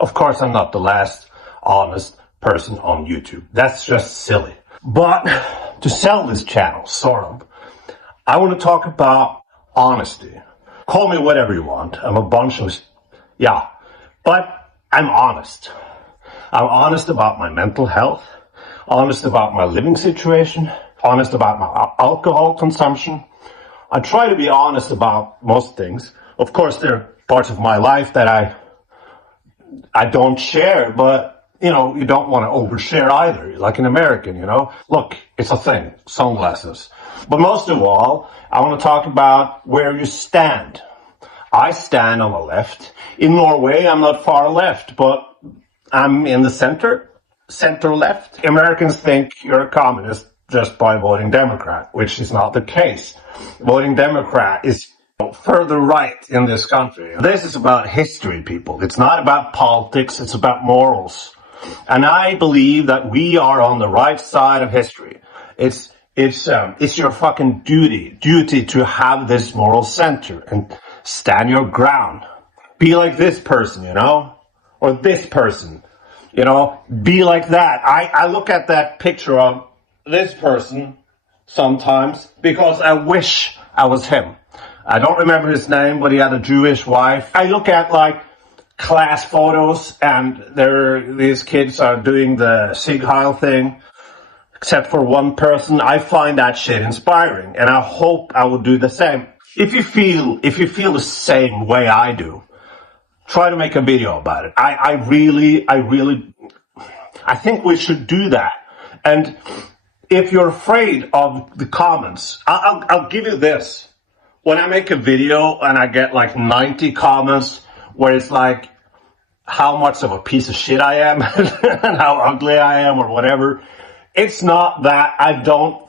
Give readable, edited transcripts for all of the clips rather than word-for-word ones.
Of course, I'm not the last honest person on YouTube. That's just silly. But to sell this channel, sort of, I want to talk about honesty. Call me whatever you want. I'm a bunch of, but I'm honest. I'm honest about my mental health, honest about my living situation, honest about my alcohol consumption. I try to be honest about most things. Of course, there are parts of my life that I don't share, but you don't want to overshare either, like an American, Look, it's a thing, sunglasses. But most of all, I want to talk about where you stand. I stand on the left. In Norway, I'm not far left, but I'm in the center left. Americans think you're a communist just by voting Democrat, which is not the case. Voting Democrat is further right in this country. This is about history, people. It's not about politics, it's about morals. And I believe that we are on the right side of history. It's your fucking duty to have this moral center and stand your ground. Be like this person, or this person, be like that. I look at that picture of this person sometimes because I wish I was him. I don't remember his name, but he had a Jewish wife. I look at class photos and these kids are doing the Sig Heil thing, except for one person. I find that shit inspiring, and I hope I will do the same. If you feel the same way I do, try to make a video about it. I think we should do that. And if you're afraid of the comments, I'll give you this. When I make a video and I get 90 comments where it's how much of a piece of shit I am and how ugly I am or whatever, it's not that. I don't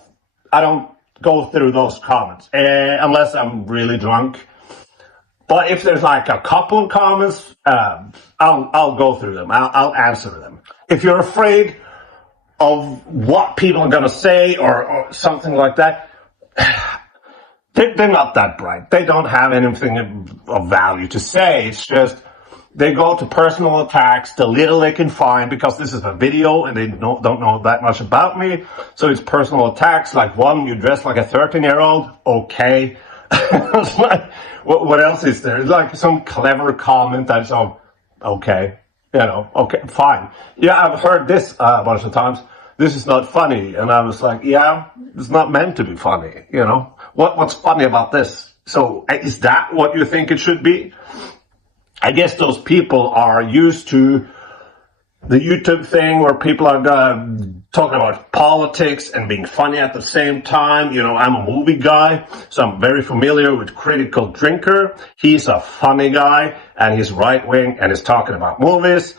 go through those comments unless I'm really drunk. But if there's a couple of comments, I'll go through them. I'll answer them. If you're afraid of what people are going to say or something like that, they're not that bright. They don't have anything of value to say. It's just they go to personal attacks, the little they can find, because this is a video and they don't know that much about me. So it's personal attacks. One, you dress like a 13-year-old. Okay. What else is there? It's some clever comment that's, okay. Okay, fine. Yeah, I've heard this a bunch of times. This is not funny. And I was it's not meant to be funny, What's funny about this? So is that what you think it should be? I guess those people are used to the YouTube thing where people are talking about politics and being funny at the same time. I'm a movie guy, so I'm very familiar with Critical Drinker. He's a funny guy, and he's right-wing, and he's talking about movies,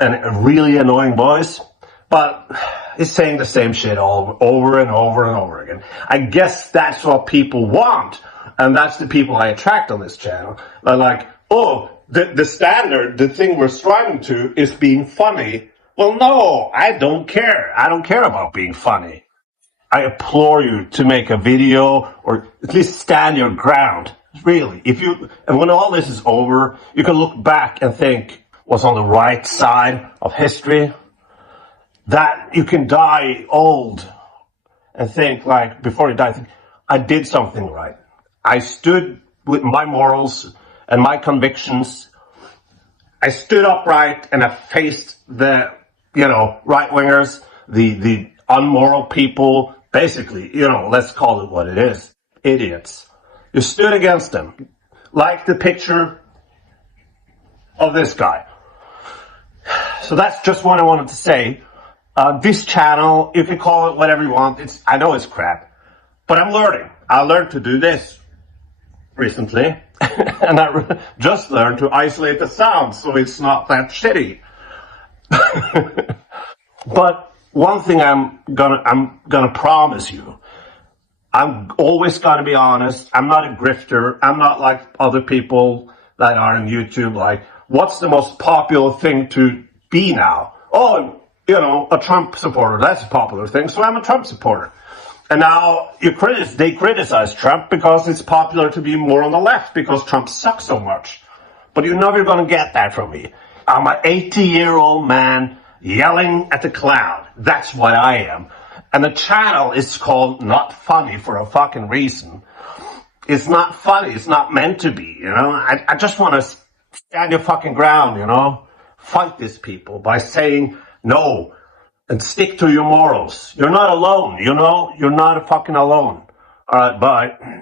and a really annoying voice. But he's saying the same shit over and over and over again. I guess that's what people want, and that's the people I attract on this channel. They're the standard, the thing we're striving to is being funny. Well, no, I don't care. I don't care about being funny. I implore you to make a video or at least stand your ground. Really. And when all this is over, you can look back and think, was on the right side of history. That you can die old and think before you die, I did something right. I stood with my morals and my convictions. I stood upright and I faced the, right-wingers, the unmoral people, basically, let's call it what it is, idiots. You stood against them, like the picture of this guy. So that's just what I wanted to say. This channel, you can call it whatever you want. I know it's crap, but I'm learning. I learned to do this recently. And I just learned to isolate the sound so it's not that shitty. But one thing I'm gonna promise you, I'm always gonna be honest. I'm not a grifter. I'm not like other people that are on YouTube. What's the most popular thing to be now? Oh, a Trump supporter. That's a popular thing. So I'm a Trump supporter. And now they criticize Trump because it's popular to be more on the left because Trump sucks so much. But you're never going to get that from me. I'm an 80-year-old man yelling at the cloud. That's what I am. And the channel is called Not Funny for a fucking reason. It's not funny. It's not meant to be, you know. I just want to stand your fucking ground, you know. Fight these people by saying no and stick to your morals. You're not alone, you know. You're not fucking alone. All right, bye.